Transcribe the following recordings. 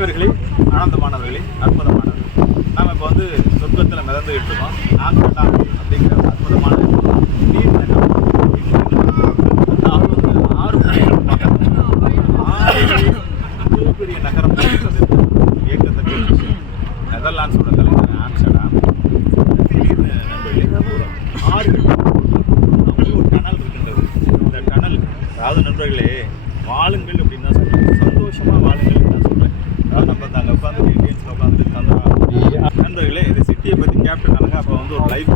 இனியவர்களே, ஆனந்தமானவர்களே, அற்புதமானவர்கள். நாம் இப்போ வந்து சொர்க்கத்தில் மிதந்துகிட்டு இருக்கோம். ஆம்ஸ்டர்டாம் அப்படிங்கிற அற்புதமான நீர் நகரம். இவ்வளோ பெரிய நகரம் ஏற்கத்தக்க விஷயம். நெதர்லாண்ட்ஸோட தலைநகர் ஆம்ஸ்டர்டாம். திடீர்னு நண்பர்களே, ஆறுகள் ஒரு டனல் இருக்கின்றது. இந்த டனல், அதாவது நண்பர்களே, வாழுங்கள் அப்படின்னு தான் சொல்கிறேன். சந்தோஷமாக வாழுங்கள் தான் சொல்கிறேன். அதாவது நம்ம அங்கே உட்காந்து இந்தியன்ஸில் உட்காந்து நண்பர்களே, இந்த சிட்டியை பற்றி கேப்டன் அழகா அப்போ வந்து ஒரு லைஃப்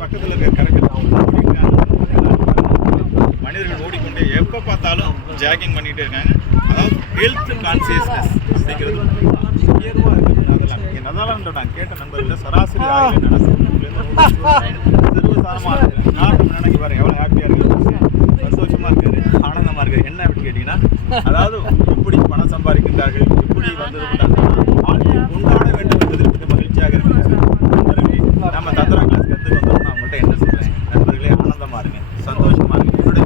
பக்கத்தில் இருக்க கரெக்ட் மனிதர்கள் ஓடிக்கொண்டே எப்போ பார்த்தாலும் ஜாகிங் பண்ணிகிட்டே இருக்காங்க. அதாவது ஹெல்த் கான்சியஸ்னஸ் அப்படிங்கிறது உயர்வாக இருக்குது. அதெல்லாம் இங்கே நெதர்லாண்டில் நான் கேட்ட நண்பர்கள் சராசரி ஆயுள் சர்வசாரமாக இருக்குது. காரணம் நினைக்க பாருங்க, எவ்வளோ ஹாப்பியாக இருக்குது, சந்தோஷமாக இருக்காரு, ஆனந்தமாக இருக்காரு. என்ன அப்படின்னு கேட்டிங்கன்னா, அதாவது எப்படி பணம் சம்பாதிக்கின்றார்கள், எப்படி வந்தது வாழ்க்கை கொண்டாட வேண்டும் என்பதில் மிக மகிழ்ச்சியாக இருக்கிறார். நம்ம தந்திரா கிளாஸ் கற்றுக்கு வந்தோம்னா அவங்கள்ட்ட என்ன சொல்கிறேன், நண்பர்களே ஆனந்தமாக இருங்க, சந்தோஷமாக இருங்க. என்னுடைய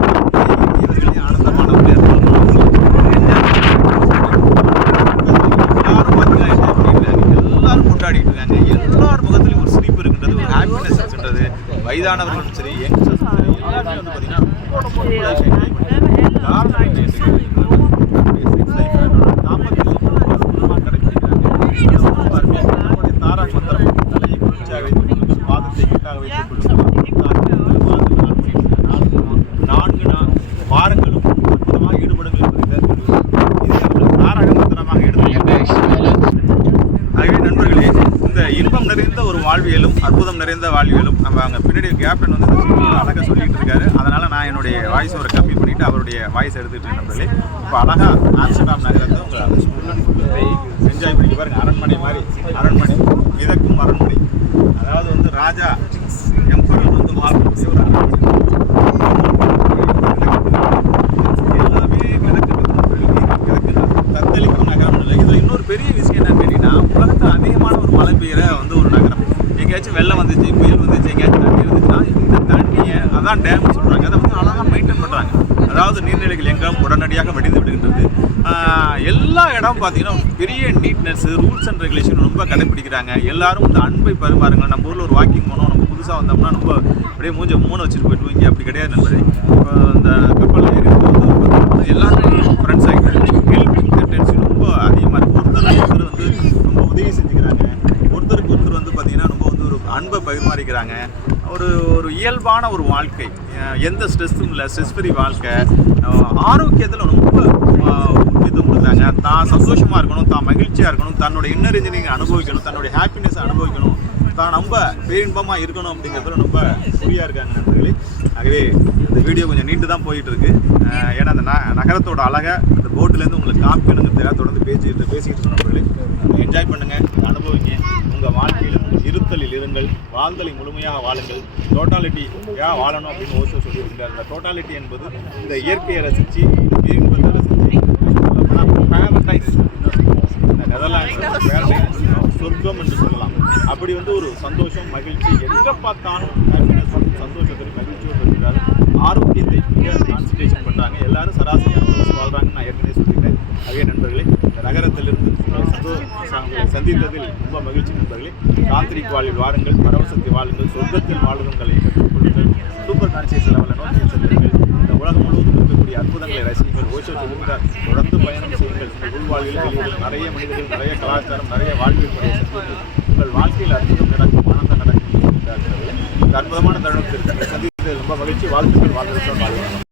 இவர்களே ஆனந்தமானவர்களே, எல்லாரும் பார்த்தீங்கன்னா என்ன அப்படின்றாங்க, எல்லாரும் கொண்டாடிட்டு இருக்காங்க. எல்லார் முகத்திலையும் ஒரு சிரிப்பு இருக்கின்றது, ஒரு ஹாப்பினஸ் இருக்கின்றது. வயதானவர்களும் சரி, யங்ஸ்டர்ஸும் சரி, எல்லாருமே வந்து பார்த்தீங்கன்னா வாரங்களும் ஈடுபடுங்கள். ஆகவே நண்பர்களே, இந்த இன்பம் நிறைந்த ஒரு வாழ்வியலும் அற்புதம் நிறைந்த வாழ்வியலும் நம்ம அங்கே பின்னாடி கேப்டன் வந்து அழகாக சொல்லிட்டு இருக்காரு. அதனால் நான் என்னுடைய வாய்ஸ் ஒரு கம்மி பண்ணிவிட்டு அவருடைய வாய்ஸ் எடுத்துகிட்டு இருக்கேன். நண்பர்களே, இப்போ அழகாக ஆம்ஸ்டர்டாம் நகரத்தை உங்களை என்ஜாய் பண்ணி பாருங்கள். அரண்மனை மாதிரி, அரண்மனை மிதக்கும் அரண்மனை. அதாவது வந்து ராஜா எம்பரர் வந்து மாறக்கூடிய ஒரு அரண்மனை. எல்லாமே தத்தளிக்கும் நகரம் இல்லை. இதில் இன்னொரு பெரிய விஷயம் என்னன்னு கேட்டீங்கன்னா, உலகத்தில் அதிகமான ஒரு மழை பெய்கிற வந்து ஒரு நகரம். எங்கேயாச்சும் வெள்ளம் வந்துச்சு, புயல் வந்துச்சு, எங்கேயாச்சும் தண்ணி இருந்துச்சுன்னா இந்த தண்ணியை அதான் டேம்னு சொல்கிறாங்க. அதை வந்து அழகாக மெயின்டைன் பண்ணுறாங்க. அதாவது நீர்நிலைகள் எங்கும் உடனடியாக வடிந்து விடுகின்றது. எல்லா இடமும் பார்த்தீங்கன்னா பெரிய நீட்னஸ், ரூல்ஸ் அண்ட் ரெகுலேஷன் ரொம்ப கடைப்பிடிக்கிறாங்க. எல்லாரும் இந்த அன்பை பரிமாறுங்க. நம்ம ஊரில் ஒரு வாக்கிங் போனோம், நம்ம புதுசாக வந்தோம்னா நம்ம அப்படியே மூஞ்ச மூணை வச்சுட்டு போயிட்டு இங்கே அப்படி கிடையாது நண்பரே. இப்போ இந்த கப்பலில் ஏறி வந்து எல்லாருமே ஃப்ரெண்ட்ஸ் ஆகிட்டாங்க. ஹெல்பிங் டென்டென்சி ரொம்ப அதிகமாக இருக்குது. ஒருத்தர் வந்து ரொம்ப உதவி செஞ்சுக்கிறாங்க. ஒருத்தருக்கு ஒருத்தர் வந்து பார்த்திங்கன்னா ரொம்ப வந்து ஒரு அன்பை பரிமாறிக்கிறாங்க. ஒரு இயல்பான ஒரு வாழ்க்கை, எந்த ஸ்ட்ரெஸ்ஸும் இல்லை, ஸ்ட்ரெஸ் ஃப்ரீ வாழ்க்கை. ஆரோக்கியத்தில் ரொம்ப முக்கியத்துவம் கொடுத்தாங்க. தான் சந்தோஷமாக இருக்கணும், தான் மகிழ்ச்சியாக இருக்கணும், தன்னோட இன்னர் இன்ஜினியரிங் அனுபவிக்கணும், தன்னுடைய ஹாப்பினஸை அனுபவிக்கணும், தான் ரொம்ப பேரின்பமாக இருக்கணும் அப்படிங்கிறதுல ரொம்ப குறியாக இருக்காங்க நண்பர்களே. ஆகவே இந்த வீடியோ கொஞ்சம் நீண்டு தான் போயிட்டுருக்கு. ஏன்னா அந்த நகரத்தோட அழகை அந்த போட்டிலேருந்து உங்களுக்கு காமிக்கணுங்கிறதுக்காக தொடர்ந்து பேசிக்கிட்டு இருக்கோம் நண்பர்களே. என்ஜாய் பண்ணுங்கள், அனுபவிங்க. உங்கள் வாழ்க்கையிலும் இருத்தலில் இருங்கள், வாழ்தலை முழுமையாக வாழுங்கள். டோட்டாலிட்டியாக வாழணும் அப்படின்னு ஓசோ சொல்லியிருக்காரு. அந்த டோட்டாலிட்டி என்பது இந்த இயற்கையை ரசித்து, பேரின்பத்தை ரசித்து, பேரடைஸ், இந்த நெதர்லாண்ட்ஸ் பேரடைஸ் சொர்க்கம் என்று சொல்லலாம். அப்படி வந்து ஒரு சந்தோஷம், மகிழ்ச்சி, எங்கே பார்த்தாலும் ஹாப்பினஸ், சந்தோஷத்தை, மகிழ்ச்சியோடு இருக்கிறாரு. ஆரோக்கியத்தை கான்சன்ட்ரேஷன் பண்ணுறாங்க. எல்லாரும் சராசரியான வாழ்கிறாங்கன்னு நான் ஏற்கனவே சொல்லிட்டேன். அதே நண்பர்களே, இந்த நகரத்திலிருந்து சந்தித்ததில் ரொம்ப மகிழ்ச்சி நண்பர்களே. தாந்திரிக் வாழ்வில் வாருங்கள், பரவசத்தை வாழுங்கள், சொர்க்கத்தில் வாழும் கலை கற்றுக்கொள்ளுங்கள், சூப்பர் கான்சியஸ் லெவலில் நோக்கி செல்லுங்கள். இந்த உலகம் முழுவதும் இருக்கக்கூடிய அற்புதங்களை ரசிங்கள். ஓஷோ சொல்லுகிறார், தொடர்ந்து பயணம் செய்யுங்கள். இந்த உள்வாழ்வில் வெளியில் நிறைய மனிதர்கள், நிறைய கலாச்சாரம், நிறைய வாழ்வியல் முறையை சந்தித்து உங்கள் வாழ்க்கையில் அற்புதம் நடக்கும், ஆனந்தம் நடக்கும். இந்த அற்புதமான தருணத்திற்கு சந்தித்ததில் ரொம்ப மகிழ்ச்சி. வாழ்த்துக்கள், வாழ்த்துக்கள், வாழ்த்துக்கள்.